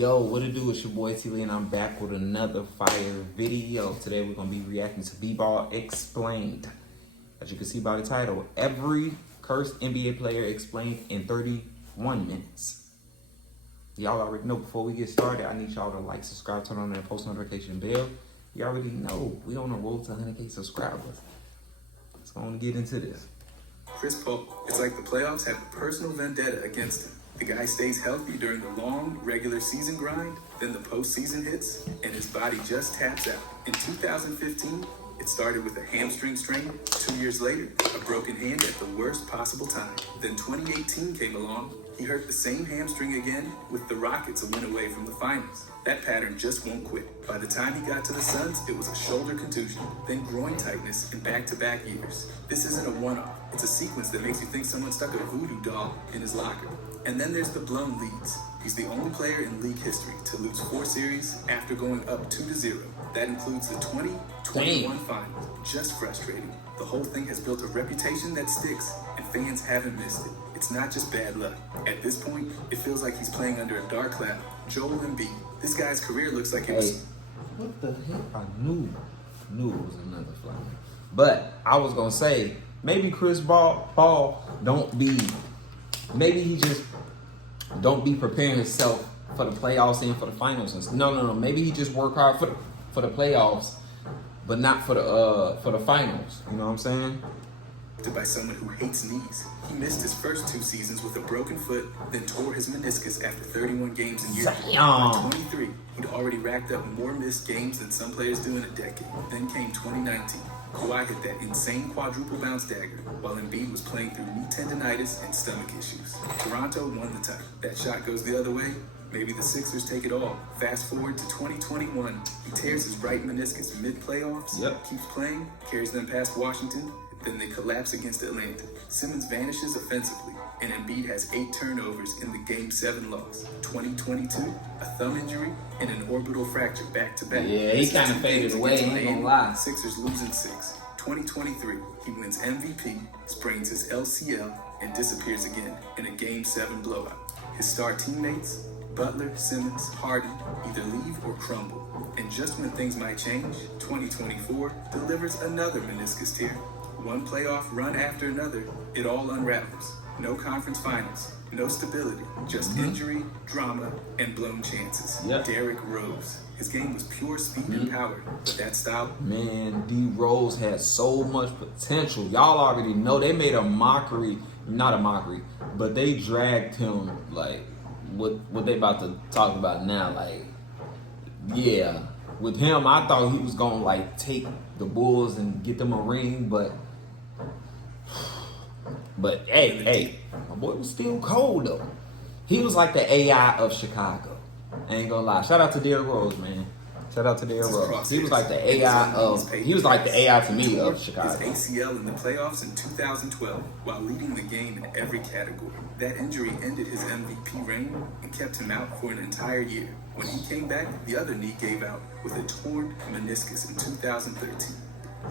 Yo, what it do? It's your boy T-Lee, and I'm back with another fire video. Today we're gonna be reacting to B-Ball Explained. As you can see by the title, every cursed NBA player explained in 31 minutes. Y'all already know. Before we get started, I need y'all to like, subscribe, turn on that post notification bell. You already know we on the road to 100K subscribers. Let's go on and get into this. Chris Paul, it's like the playoffs have a personal vendetta against him. The guy stays healthy during the long regular season grind, then the postseason hits, and his body just taps out. In 2015, it started with a hamstring strain. 2 years later, a broken hand at the worst possible time. Then 2018 came along. He hurt the same hamstring again, with the Rockets a win away from the finals. That pattern just won't quit. By the time he got to the Suns, it was a shoulder contusion, then groin tightness in back-to-back years. This isn't a one-off. It's a sequence that makes you think someone stuck a voodoo doll in his locker. And then there's the blown leads. He's the only player in league history to lose 4 series after going up 2-0. That includes the 2021 finals. Just frustrating. The whole thing has built a reputation that sticks, and fans haven't missed it. It's not just bad luck. At this point, it feels like he's playing under a dark cloud. Joel Embiid. This guy's career looks like it was... What the heck? I knew it was another fly. But I was gonna say, maybe Chris Paul maybe he just don't be preparing himself for the playoffs and for the finals. No. Maybe he just work hard for the playoffs, but not for the finals. You know what I'm saying? By someone who hates knees. He missed his first 2 seasons with a broken foot, then tore his meniscus after 31 games a year. By 23, he'd already racked up more missed games than some players do in a decade. Then came 2019. Kawhi hit that insane quadruple bounce dagger while Embiid was playing through knee tendonitis and stomach issues. Toronto won the title. That shot goes the other way. Maybe the Sixers take it all. Fast forward to 2021. He tears his right meniscus mid-playoffs, keeps playing, carries them past Washington, then they collapse against Atlanta. Simmons vanishes offensively, and Embiid has 8 turnovers in the Game 7 loss. 2022, a thumb injury and an orbital fracture back-to-back. Yeah, he kind of faded away, ain't gonna lie. Sixers losing 6. 2023, he wins MVP, sprains his LCL, and disappears again in a Game 7 blowout. His star teammates, Butler, Simmons, Harden, either leave or crumble. And just when things might change, 2024 delivers another meniscus tear. One playoff run after another, it all unravels. No conference finals, no stability, just injury, drama, and blown chances. Derrick Rose. His game was pure speed and power, but that style... Man, D Rose had so much potential. Y'all already know they made a mockery, not a mockery, but they dragged him like what they about to talk about now. Like, yeah, with him, I thought he was gonna like take the Bulls and get them a ring, but hey, my boy was still cold though. He was like the AI of Chicago. I ain't gonna lie. Shout out to Derrick Rose, man. Shout out to Derrick Rose. He was like the AI to me of Chicago. His ACL in the playoffs in 2012 while leading the game in every category. That injury ended his MVP reign and kept him out for an entire year. When he came back, the other knee gave out with a torn meniscus in 2013.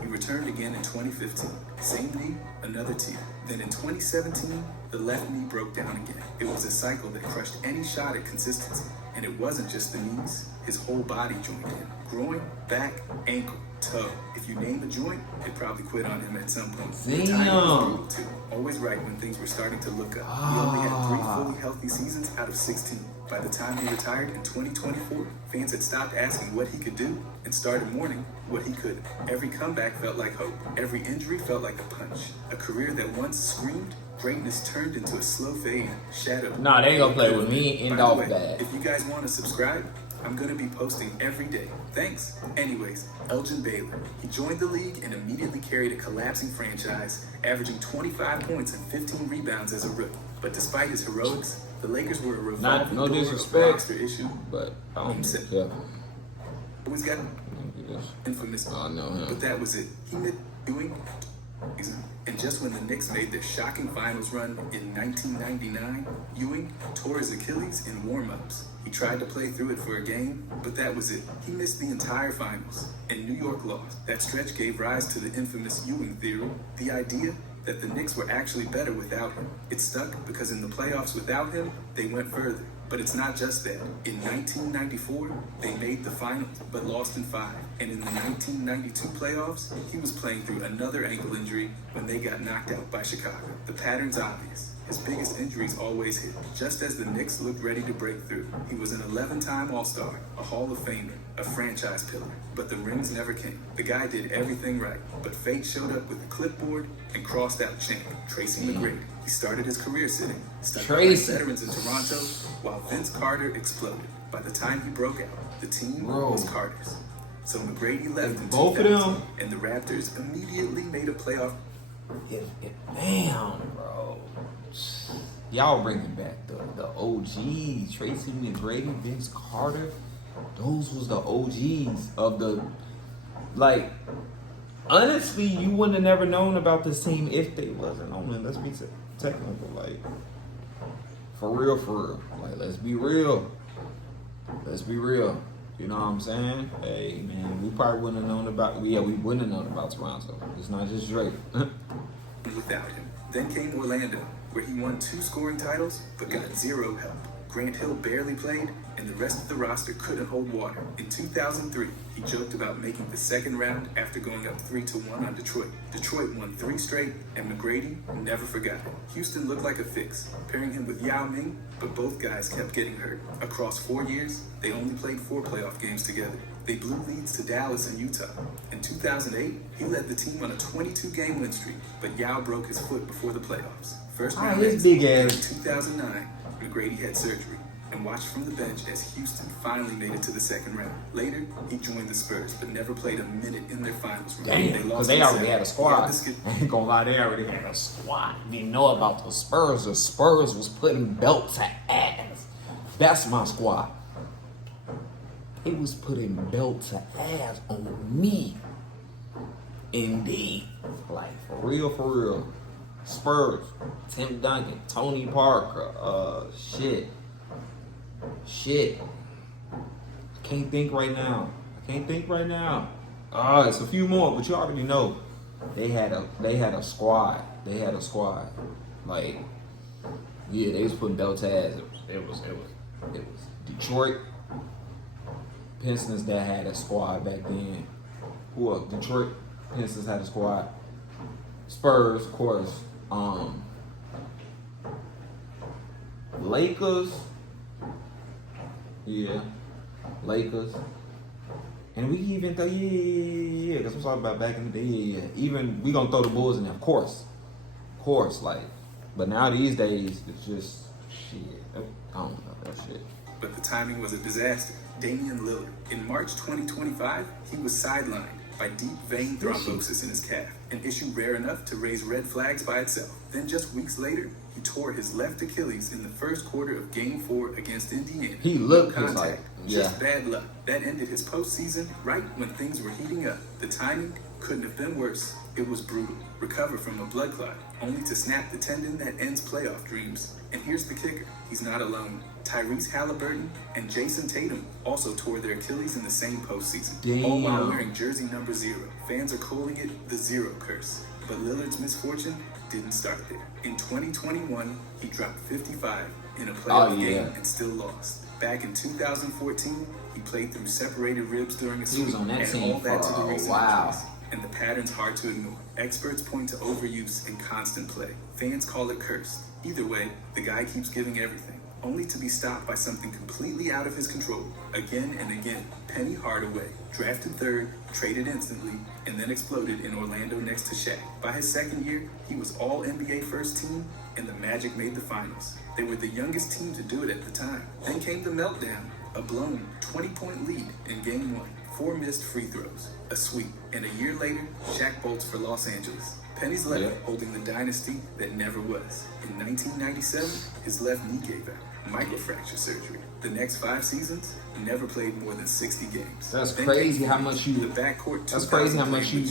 He returned again in 2015. Same knee, another tear. Then in 2017, the left knee broke down again. It was a cycle that crushed any shot at consistency. And it wasn't just the knees, his whole body joined in. Groin, back, ankle, toe. If you name a joint, it probably quit on him at some point. Damn. Always right when things were starting to look up. He only had 3 fully healthy seasons out of 16. By the time he retired in 2024, fans had stopped asking what he could do and started mourning what he could. Every comeback felt like hope. Every injury felt like a punch. A career that once screamed greatness turned into a slow fade, shadow. Nah, they ain't gonna play with me and off that. If you guys want to subscribe, I'm gonna be posting every day. Thanks. Anyways, Elgin Baylor. He joined the league and immediately carried a collapsing franchise, averaging 25 points and 15 rebounds as a rookie. But despite his heroics, the Lakers were a revolving no door disrespect, of roster issue. But I don't think always got infamous. I know him. But that was it. He made doing. And just when the Knicks made their shocking finals run in 1999, Ewing tore his Achilles in warm-ups. He tried to play through it for a game, but that was it. He missed the entire finals, and New York lost. That stretch gave rise to the infamous Ewing theory, the idea that the Knicks were actually better without him. It stuck because in the playoffs without him, they went further. But it's not just that. In 1994, they made the finals, but lost in 5. And in the 1992 playoffs, he was playing through another ankle injury when they got knocked out by Chicago. The pattern's obvious. His biggest injuries always hit. Just as the Knicks looked ready to break through, he was an 11-time All-Star, a Hall of Famer, a franchise pillar. But the rings never came. The guy did everything right, but fate showed up with a clipboard and crossed out champ, Tracy McGrady. He started his career sitting, stuck behind veterans in Toronto, while Vince Carter exploded. By the time he broke out, the team was Carter's. So McGrady left in 2000, and the Raptors immediately made a playoff. Damn, bro. Y'all bringing back the OGs. Tracy McGrady, Vince Carter. Those was the OGs of the, like, honestly, you wouldn't have never known about this team if they wasn't on it. Let's be technical, like, for real. Like, let's be real. You know what I'm saying? Hey, man, we probably wouldn't have known about, we wouldn't have known about Toronto. It's not just Drake. Without him. Then came Orlando, where he won 2 scoring titles, but got 0 help. Grant Hill barely played, and the rest of the roster couldn't hold water. In 2003, he joked about making the second round after going up 3-1 on Detroit. Detroit won 3 straight, and McGrady never forgot it. Houston looked like a fix, pairing him with Yao Ming, but both guys kept getting hurt. Across 4 years, they only played 4 playoff games together. They blew leads to Dallas and Utah. In 2008, he led the team on a 22-game win streak, but Yao broke his foot before the playoffs. First round his big ass. In 2009, McGrady had surgery and watched from the bench as Houston finally made it to the second round. Later, he joined the Spurs, but never played a minute in their finals run. Damn, because they already had a squad. I ain't gonna lie, they already had a squad. Didn't know about the Spurs. The Spurs was putting belt to ass. That's my squad. They was putting belt to ass on me. Indeed. Like, for real. Spurs, Tim Duncan, Tony Parker, shit. I can't think right now. It's a few more, but you already know. They had a squad. Like, yeah, they was putting belt to ass. It was Detroit Pistons that had a squad back then. Who else? Detroit Pistons had a squad. Spurs, of course. Lakers. Yeah. Lakers. And we even throw, because I'm talking about back in the day, Even, we gonna throw the Bulls in there, of course, like, but now these days, it's just, shit, I don't know that shit. But the timing was a disaster. Damian Lillard. In March 2025, he was sidelined by deep vein thrombosis in his calf, an issue rare enough to raise red flags by itself. Then just weeks later, he tore his left Achilles in the first quarter of Game 4 against Indiana. He looked contact, just bad luck. That ended his postseason right when things were heating up. The timing couldn't have been worse. It was brutal. Recover from a blood clot, only to snap the tendon that ends playoff dreams. And here's the kicker. He's not alone. Tyrese Halliburton and Jason Tatum also tore their Achilles in the same postseason. Damn. All while wearing jersey number 0. Fans are calling it the Zero Curse. But Lillard's misfortune didn't start there. In 2021, he dropped 55 in a playoff game and still lost. Back in 2014, he played through separated ribs during a sweep, and all that to the recent injuries. And the pattern's hard to ignore. Experts point to overuse and constant play. Fans call it cursed. Either way, the guy keeps giving everything, only to be stopped by something completely out of his control. Again and again. Penny Hardaway, drafted 3rd, traded instantly, and then exploded in Orlando next to Shaq. By his second year, he was all NBA first team, and the Magic made the finals. They were the youngest team to do it at the time. Then came the meltdown, a blown 20-point lead in Game 1, 4 missed free throws, a sweep, and a year later, Shaq bolts for Los Angeles. Penny's left, holding the dynasty that never was. In 1997, his left knee gave out, microfracture surgery. The next 5 seasons, he never played more than 60 games. That's crazy how much you. The backcourt. That's crazy how much you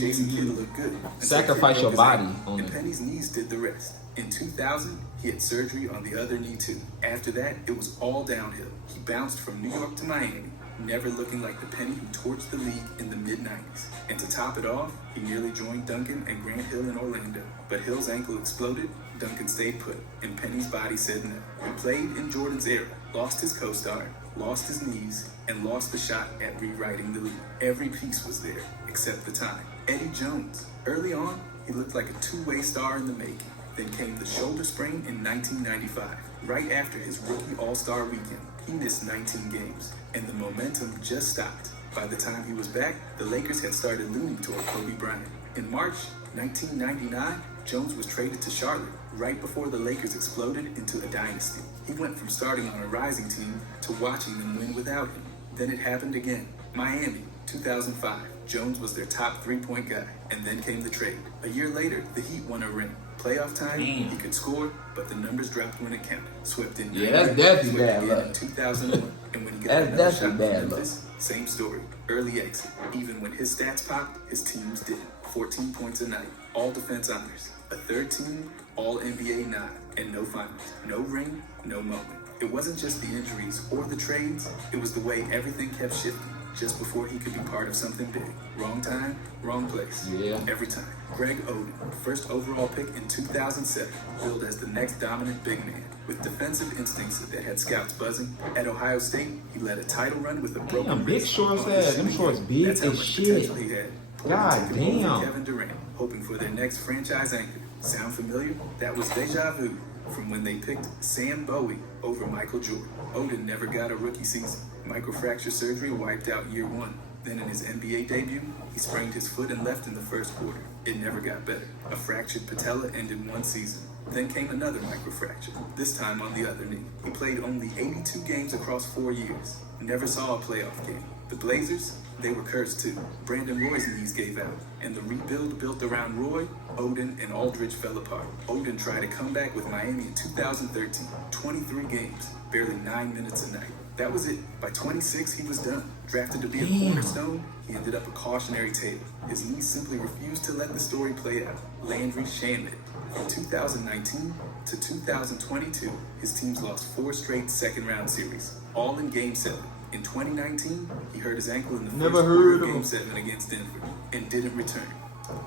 looked good. Sacrifice your body on and it. Penny's knees did the rest. In 2000, he had surgery on the other knee too. After that, it was all downhill. He bounced from New York to Miami, never looking like the Penny who torched the league in the mid-90s. And to top it off, he nearly joined Duncan and Grant Hill in Orlando. But Hill's ankle exploded, Duncan stayed put, and Penny's body said no. He played in Jordan's era, lost his co-star, lost his knees, and lost the shot at rewriting the lead. Every piece was there, except the time. Eddie Jones. Early on, he looked like a two-way star in the making. Then came the shoulder sprain in 1995. Right after his rookie All-Star weekend, he missed 19 games, and the momentum just stopped. By the time he was back, the Lakers had started leaning toward Kobe Bryant. In March 1999, Jones was traded to Charlotte right before the Lakers exploded into a dynasty. He went from starting on a rising team to watching them win without him. Then it happened again. Miami, 2005. Jones was their top three-point guy, and then came the trade. A year later, the Heat won a ring. Playoff time, he could score, but the numbers dropped when it counted. Swept in. Yeah, that's definitely bad luck. In 2001, and when he got That's another shot definitely from bad Memphis, same story. Early exit. Even when his stats popped, his teams didn't. 14 points a night, all defense honors, a third team, all NBA nod, and no finals, no ring, no moment. It wasn't just the injuries or the trades, it was the way everything kept shifting just before he could be part of something big. Wrong time, wrong place. Yeah. Every time. Greg Oden, first overall pick in 2007, billed as the next dominant big man. With defensive instincts that had scouts buzzing, at Ohio State, he led a title run with a broken Damn, big wrist. shorts on his ass. Them shoe shorts again. big That's how as much shit. potential he had. God Took him over damn. Kevin Durant, hoping for their next franchise anchor. Sound familiar? That was deja vu from when they picked Sam Bowie over Michael Jordan. Oden never got a rookie season. Microfracture surgery wiped out year one. Then in his NBA debut, he sprained his foot and left in the first quarter. It never got better. A fractured patella ended one season. Then came another microfracture, this time on the other knee. He played only 82 games across 4 years. Never saw a playoff game. The Blazers, they were cursed too. Brandon Roy's knees gave out, and the rebuild built around Roy, Oden, and Aldridge fell apart. Oden tried a comeback with Miami in 2013. 23 games, barely 9 minutes a night. That was it. By 26, he was done. Drafted to be a cornerstone, he ended up a cautionary tale. His knees simply refused to let the story play out. Landry Shamet. From 2019 to 2022, his teams lost 4 straight second-round series, all in Game 7. In 2019, he hurt his ankle in the first quarter of Game 7 against Denver and didn't return.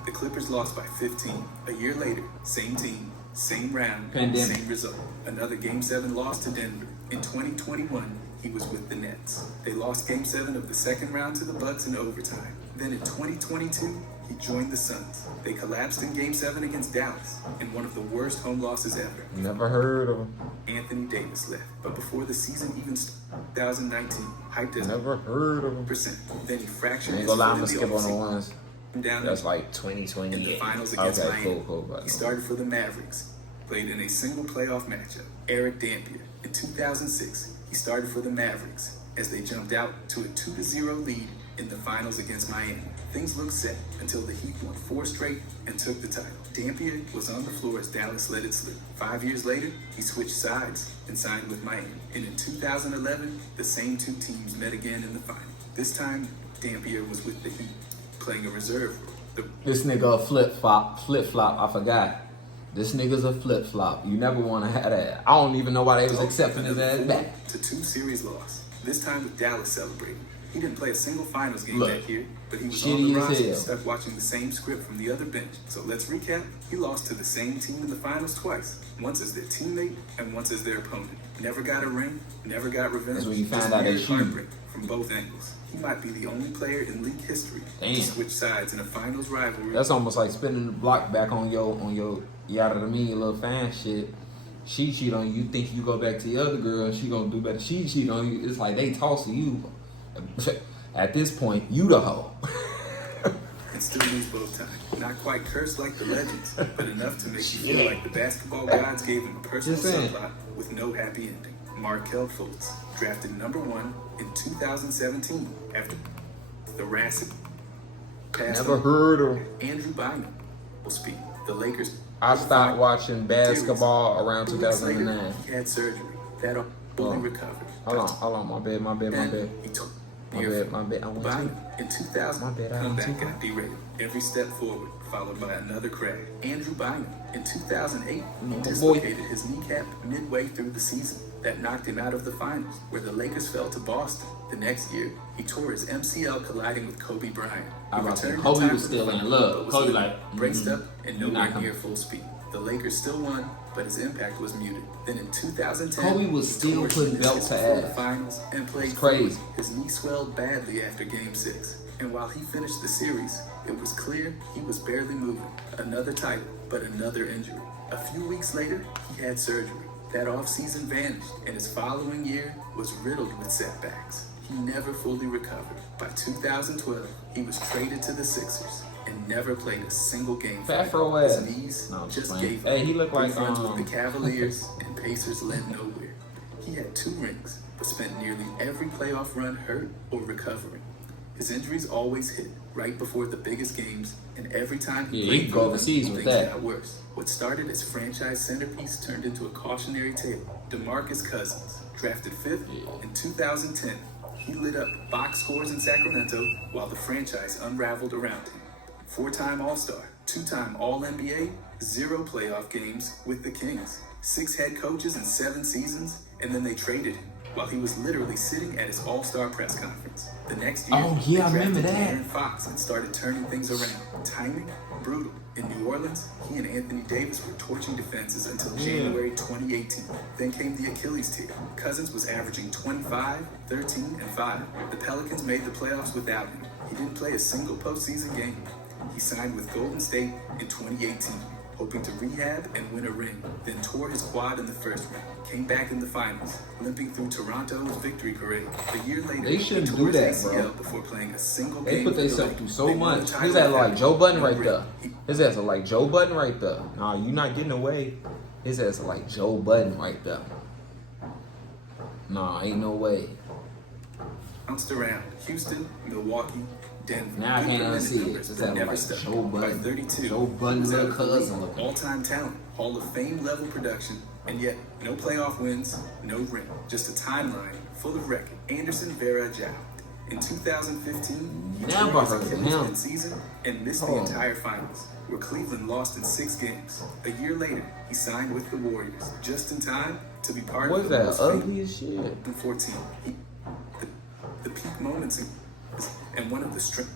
The Clippers lost by 15. A year later, same team, same round, Pandemic. same result. Another Game 7 loss to Denver. In 2021, he was with the Nets. They lost Game 7 of the second round to the Bucks in overtime. Then in 2022, he joined the Suns. They collapsed in Game 7 against Dallas in one of the worst home losses ever. Never heard of him. Anthony Davis left, but before the season even started, 2019, hyped as Never heard of him. percent. Then he fractured Ain't his gonna lie, I'm foot gonna in the skip on the offseason. ones. Down That's like in the 2028. finals against Okay, Miami. cool. He started for the Mavericks, played in a single playoff matchup. Eric Dampier. In 2006, he started for the Mavericks as they jumped out to a 2-0 lead in the finals against Miami. Things looked set until the Heat won 4 straight and took the title. Dampier was on the floor as Dallas let it slip. 5 years later, he switched sides and signed with Miami. And in 2011, the same two teams met again in the final. This time, Dampier was with the Heat, playing a reserve role. This nigga a flip flop. I forgot. This nigga's a flip flop. You never want to have that. I don't even know why they was accepting his ass back. To 2 series loss. This time with Dallas celebrating. He didn't play a single finals game Look, that year, but he was shitty on the as roster, hell. stuck watching the same script from the other bench. So let's recap. He lost to the same team in the finals twice. Once as their teammate and once as their opponent. Never got a ring, never got revenge. That's when you Just find out they weird shoot. heartbreak from both angles. He might be the only player in league history Damn. to switch sides in a finals rivalry. That's almost like spinning the block back on your yada to me, little fan shit. She cheat on you, think you go back to the other girl, she gonna do better. She cheat on you. It's like they toss you. At this point, you the hoe. And still lose both times. Not quite cursed like the legends, but enough to make you feel like the basketball gods gave him a personal Just saying. subplot with no happy ending. Markelle Fultz, drafted number 1 in 2017 after the Rassic passed Never on. heard of. Andrew Bynum will speak. The Lakers. I stopped watching basketball around 2 weeks later, 2009. he had surgery. That fully recovered. Hold on, my bad. Then he took My bad. I went Bynum too. in 2000, My bad, I comeback went too. got derailed. Every step forward followed by another crack. Andrew Bynum in 2008 No, boy. dislocated his kneecap midway through the season. That knocked him out of the finals, where the Lakers fell to Boston. The next year, he tore his MCL colliding with Kobe Bryant. I He was about to say, returned Kobe in time was for the still in final, love. but was Kobe hit, like, braced up and you're not nowhere coming. near full speed. The Lakers still won, but his impact was muted. Then in 2010, Kobe was he still tore putting his belts to before the ass. finals and played It's crazy. through it. His knee swelled badly after Game 6, and while he finished the series, it was clear he was barely moving. Another title, but another injury. A few weeks later, he had surgery. That offseason vanished, and his following year was riddled with setbacks. He never fully recovered. By 2012, he was traded to the Sixers and never played a single game. Fat fro His ass. knees No, I'm just just gave playing. up. Hey, he looked like Friends with the Cavaliers and Pacers led nowhere. He had 2 rings, but spent nearly every playoff run hurt or recovering. His injuries always hit right before the biggest games, and every time he Yeah, played he could through go them, overseas with things that. got worse. What started as franchise centerpiece turned into a cautionary tale. DeMarcus Cousins, drafted 5th in 2010, he lit up box scores in Sacramento while the franchise unraveled around him. 4-time All-Star, 2-time All-NBA, 0 playoff games with the Kings, 6 head coaches in 7 seasons, and then they traded him while he was literally sitting at his All-Star press conference. The next year, Oh, yeah, I they remember drafted that. Aaron Fox and started turning things around. Timing, brutal. In New Orleans, he and Anthony Davis were torching defenses until January 2018. Then came the Achilles tear. Cousins was averaging 25, 13, and 5. The Pelicans made the playoffs without him. He didn't play a single postseason game. He signed with Golden State in 2018, hoping to rehab and win a ring, then tore his quad in the first round. Came back in the finals, limping through Toronto's victory parade. A year later, They shouldn't he do tore that, his ACL bro. before playing a single They game put for the themselves Lakers. through so They won the much. title His ass without like Joe him. Budden No right ring. there. His ass like Joe Budden right there. Nah, you not getting away. His ass like Joe Budden right there. Nah, ain't no way. Bounced around Houston, Milwaukee, Denver. Now I Good can't per minute unsee it. numbers, Just but that never like stuck. Joe By Budden. 32, Joe Budden's he was little out of the cousin league. looking. All-time talent, Hall of Fame level production, and yet no playoff wins, no ring. Just a timeline full of record. Anderson Varejao. In 2015, he Never tore his heard of Achilles him. mid-season and missed the Oh. entire finals, where Cleveland lost in 6 games. A year later, he signed with the Warriors, just in time to be part What's of the that? most Ugly as shit. 2014. The peak moments and one of the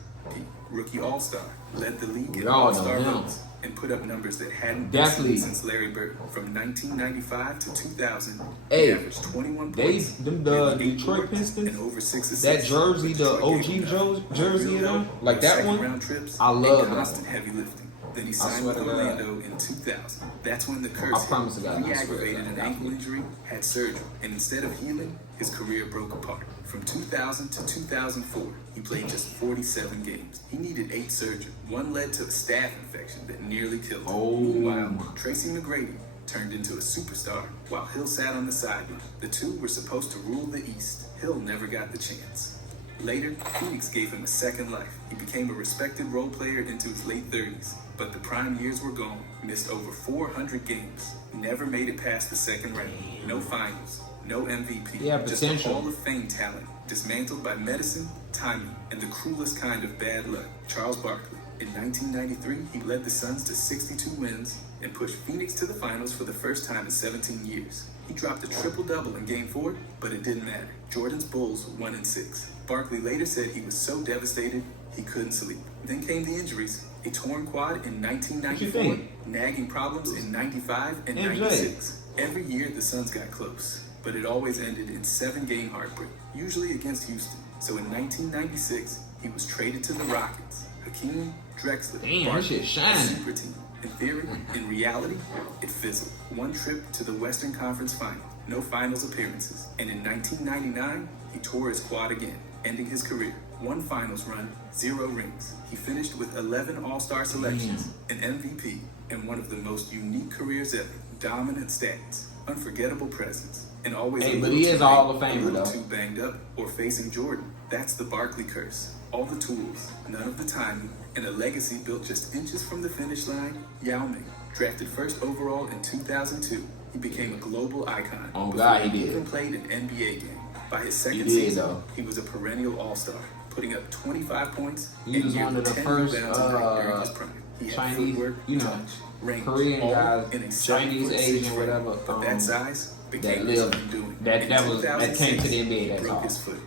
rookie all-star, led the league in We all know all-star him. votes and put up numbers that hadn't been Definitely. seen since Larry Bird. From 1995 to 2000, Hey, he averaged 21 They points, them the nearly 8 Detroit boards, Pistons. and over 6 assists. That jersey, the Detroit OG gave him enough. jersey, Real you know, help, like that second one. round trips, I love and that constant heavy lifting. Then he signed swear with to God. Orlando in 2000. That's when the curse I promise to God, I swear to re-aggravated God. an ankle injury, had surgery, and instead of healing, his career broke apart. From 2000 to 2004, he played just 47 games. He needed 8 surgeries. One led to a staph infection that nearly killed him. Oh. Meanwhile, Tracy McGrady turned into a superstar while Hill sat on the sideline. The two were supposed to rule the East. Hill never got the chance. Later, Phoenix gave him a second life. He became a respected role player into his late 30s, but the prime years were gone. Missed over 400 games. Never made it past the second round. No finals. No MVP. Yeah, Just a potential. Hall of Fame talent. Dismantled by medicine, timing, and the cruelest kind of bad luck. Charles Barkley. In 1993, he led the Suns to 62 wins and pushed Phoenix to the finals for the first time in 17 years. He dropped a triple-double in Game 4, but it didn't matter. Jordan's Bulls won in 6. Barkley later said he was so devastated he couldn't sleep. Then came the injuries. A torn quad in 1994, think? nagging problems in 95 and MJ. 96. Every year the Suns got close, but it always ended in 7-game heartbreak, usually against Houston. So in 1996, he was traded to the Rockets. Hakeem, Drexler, Damn, that Barkley, shit shining. super team. In theory, in reality, it fizzled. One trip to the Western Conference Final, no finals appearances. And in 1999, he tore his quad again, ending his career. 1 finals run, 0 rings. He finished with 11 All-Star selections, an MVP, and one of the most unique careers ever. Dominant stats, unforgettable presence, and always Hey, a but little he is too a Hall late, of Famer, a little though. too banged up, or facing Jordan. That's the Barkley curse. All the tools, none of the timing, and a legacy built just inches from the finish line. Yao Ming, drafted first overall in 2002, he became a global icon. Oh, before God, he he did. even played an NBA game. By his second did, season, though. he was a perennial all-star, putting up 25 points He and was one nearly of the 10 first, rebounds a night during his prime. He had Chinese, footwork, you know, touch, range, Korean all guys, in a Chinese, 7'6" Asian, frame. whatever, But that size became that his lived- undoing. that In came to the 2006, NBA, that's broke all. his foot.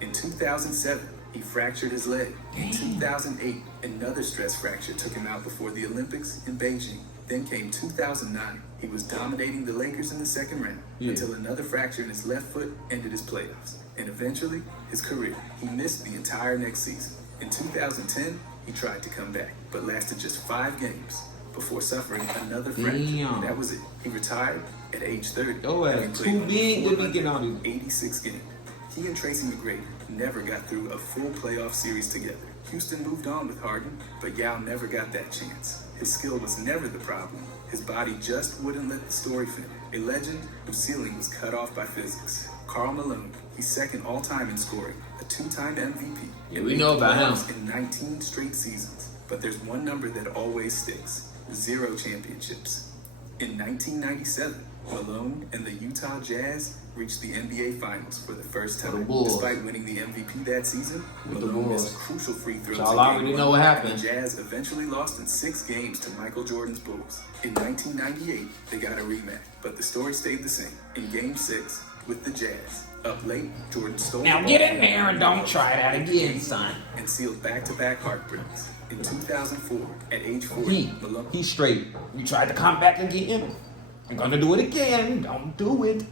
In 2007, he fractured his leg. In 2008, another stress fracture took him out before the Olympics in Beijing. Then came 2009. He was dominating the Lakers in the second round until another fracture in his left foot ended his playoffs. And eventually, his career. He missed the entire next season. In 2010, he tried to come back, but lasted just 5 games before suffering another fracture. That was it. He retired at age 30. Too big to be getting on 86 games. He and Tracy McGrady never got through a full playoff series together. Houston moved on with Harden, but Yao never got that chance. His skill was never the problem. His body just wouldn't let the story finish. A legend whose ceiling was cut off by physics. Karl Malone, he's second all-time in scoring, a 2-time MVP. Yeah, we know about him. In 19 straight seasons. But there's one number that always sticks: 0 championships. In 1997, Malone and the Utah Jazz reached the NBA Finals for the first time. Despite winning the MVP that season, Malone missed crucial free throws. Y'all already know what happened. The Jazz eventually lost in 6 games to Michael Jordan's Bulls. In 1998, they got a rematch, but the story stayed the same. In Game 6, with the Jazz, up late, Jordan stole the ball. Now get in there and don't try that again, son. And sealed back-to-back heartbreaks. In 2004, at age 40, Malone... He's straight. We tried to come back again. I'm gonna do it again. Don't do it.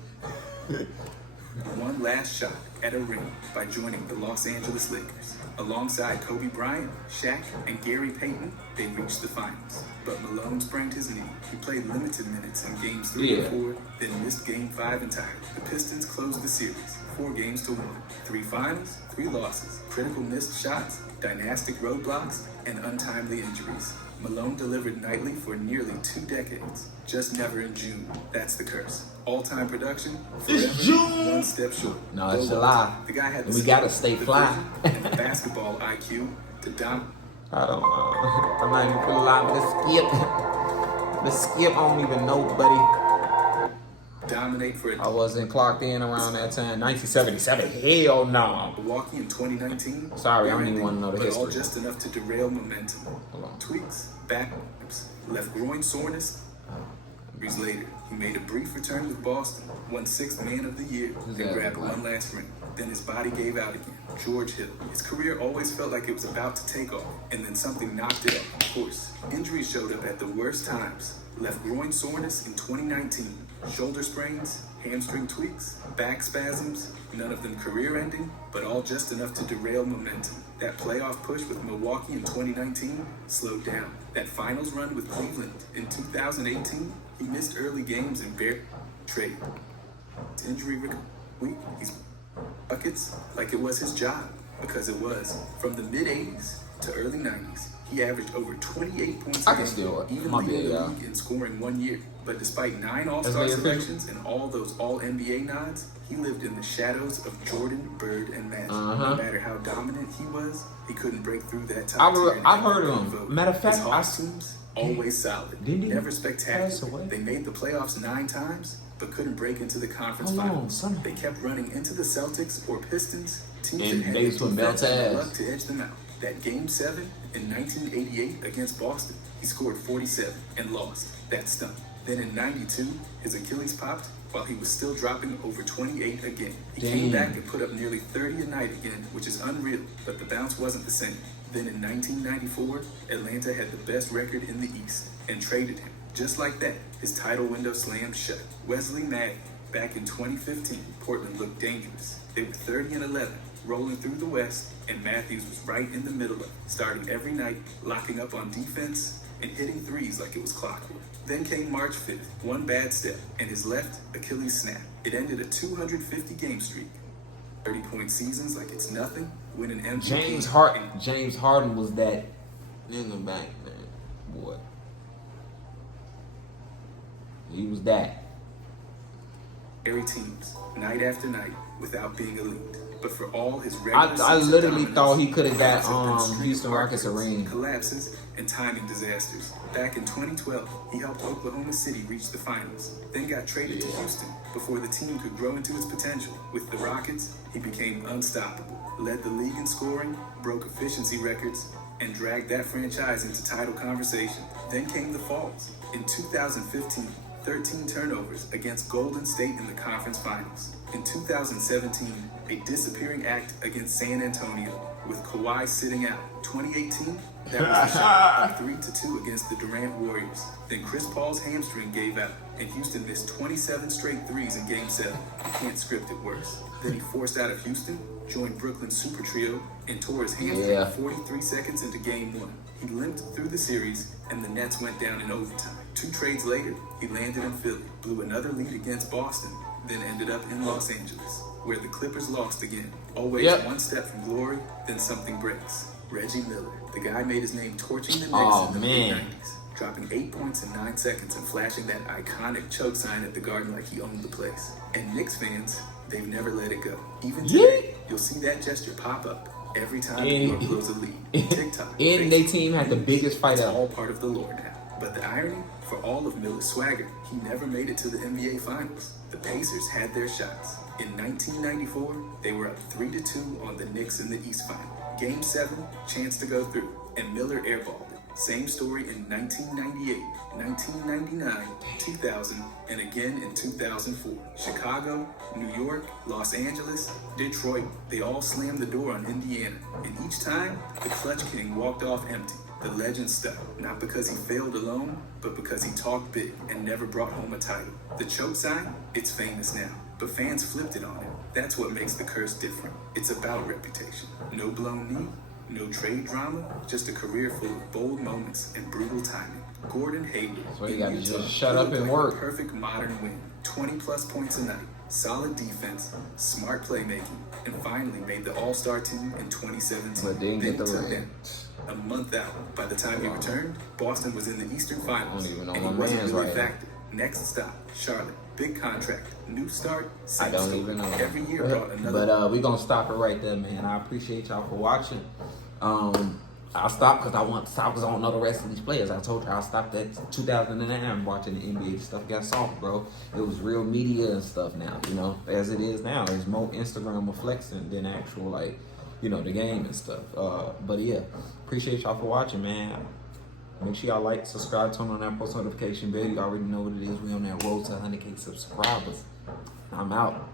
One last shot at a ring by joining the Los Angeles Lakers. Alongside Kobe Bryant, Shaq, and Gary Payton, they reached the finals. But Malone sprained his knee. He played limited minutes in games 3 and 4, then missed game 5 entirely. The Pistons closed the series, 4 games to 1. 3 finals, 3 losses, critical missed shots, dynastic roadblocks, and untimely injuries. Malone delivered nightly for nearly 2 decades, just never in June. That's the curse. All-time production, forever, 1 step short. No, it's a lie. The guy had the we gotta stay fly. and the basketball IQ to dominate. I don't know. I'm not even gonna lie, but the skip, I don't even know, buddy. Dominate for I wasn't clocked in around that time. 1977. Hell no. Milwaukee in 2019. Sorry, I don't even want to know the but history. all just enough to derail momentum. Tweaks, backups, left groin soreness. Years later, he made a brief return with Boston, won 6th Man of the Year, and grabbed one last ring. Then his body gave out again. George Hill. His career always felt like it was about to take off, and then something knocked it off. Of course, injuries showed up at the worst times. Left groin soreness in 2019, shoulder sprains, hamstring tweaks, back spasms, none of them career-ending, but all just enough to derail momentum. That playoff push with Milwaukee in 2019 slowed down. That finals run with Cleveland in 2018, he missed early games and barely traded. His injury week, he's buckets like it was his job, because it was. From the mid-80s to early 90s, he averaged over 28 points a game, even leading the league in scoring 1 year. But despite 9 All-Star selections and all those All-NBA nods, he lived in the shadows of Jordan, Bird, and Magic. No matter how dominant he was, he couldn't break through that top tier. I've heard of him. Matter of fact, his Hawks teams, always solid, never spectacular. They made the playoffs 9 times, but couldn't break into the conference finals. They kept running into the Celtics or Pistons, teams that had the luck to edge them out. That Game 7 in 1988 against Boston, he scored 47 and lost. That stunk. Then in 92, his Achilles popped while he was still dropping over 28 again. He came back and put up nearly 30 a night again, which is unreal, but the bounce wasn't the same. Then in 1994, Atlanta had the best record in the East and traded him. Just like that, his title window slammed shut. Wesley Matthews, back in 2015, Portland looked dangerous. They were 30 and 11, rolling through the West, and Matthews was right in the middle of it, starting every night, locking up on defense, and hitting threes like it was clockwork. Then came March 5th, one bad step, and his left Achilles snapped. It ended a 250-game streak. 30-point seasons like it's nothing, winning MVP. James Harden was that nigga back then, boy. He was that. Every teams, night after night, without being elite. But for all his regular I literally thought he could have got Houston Rockets a ring. Collapses and timing disasters. Back in 2012, he helped Oklahoma City reach the finals, then got traded to Houston before the team could grow into its potential. With the Rockets, he became unstoppable, led the league in scoring, broke efficiency records, and dragged that franchise into title conversation. Then came the falls. In 2015, 13 turnovers against Golden State in the conference finals. In 2017, a disappearing act against San Antonio with Kawhi sitting out. 2018, that was a shot of 3-2 against the Durant Warriors. Then Chris Paul's hamstring gave out, and Houston missed 27 straight threes in Game 7. You can't script it worse. Then he forced out of Houston, joined Brooklyn's Super Trio, and tore his hamstring 43 seconds into Game 1. He limped through the series, and the Nets went down in overtime. 2 trades later, he landed in Philly, blew another lead against Boston, then ended up in Los Angeles, where the Clippers lost again. Always one step from glory, then something breaks. Reggie Miller, the guy made his name torching the Knicks in the mid-90s, dropping 8 points in 9 seconds and flashing that iconic choke sign at the Garden like he owned the place. And Knicks fans, they've never let it go. Even today, you'll see that gesture pop up every time New York blows a lead. TikTok, and their team had the biggest fight it's ever. all part of the lore now. But the irony, for all of Miller's swagger, he never made it to the NBA Finals. The Pacers had their shots. In 1994, they were up 3-2 on the Knicks in the East Final. Game 7, chance to go through, and Miller airballed it. Same story in 1998, 1999, 2000, and again in 2004. Chicago, New York, Los Angeles, Detroit, they all slammed the door on Indiana. And each time, the Clutch King walked off empty. The legend stuck, not because he failed alone, but because he talked big and never brought home a title. The choke sign, it's famous now, but fans flipped it on him. That's what makes the curse different. It's about reputation. No blown knee, no trade drama, just a career full of bold moments and brutal timing. Gordon Hayward. So you gotta just shut up and work. Perfect modern win. 20+ points a night. Solid defense, smart playmaking, and finally made the All-Star team in 2017. But didn't get the Then took ring. a month out. By the time he returned, Boston was in the Eastern Finals. I don't even know and my he wasn't man's really right a now. factor. Next stop, Charlotte. Big contract, new start, same I don't story. even know. Every year brought another. But we gonna stop it right there, man. I appreciate y'all for watching. I'll stop because I want to stop because I don't know the rest of these players. I told you I'll stop at 2009 watching the NBA. Stuff got soft, bro. It was real media and stuff now, you know, as it is now. It's more Instagram reflection than actual, like, you know, the game and stuff. But yeah, appreciate y'all for watching, man. Make sure y'all like, subscribe, turn on that post notification bell. You already know what it is. We on that road to 100K subscribers. I'm out.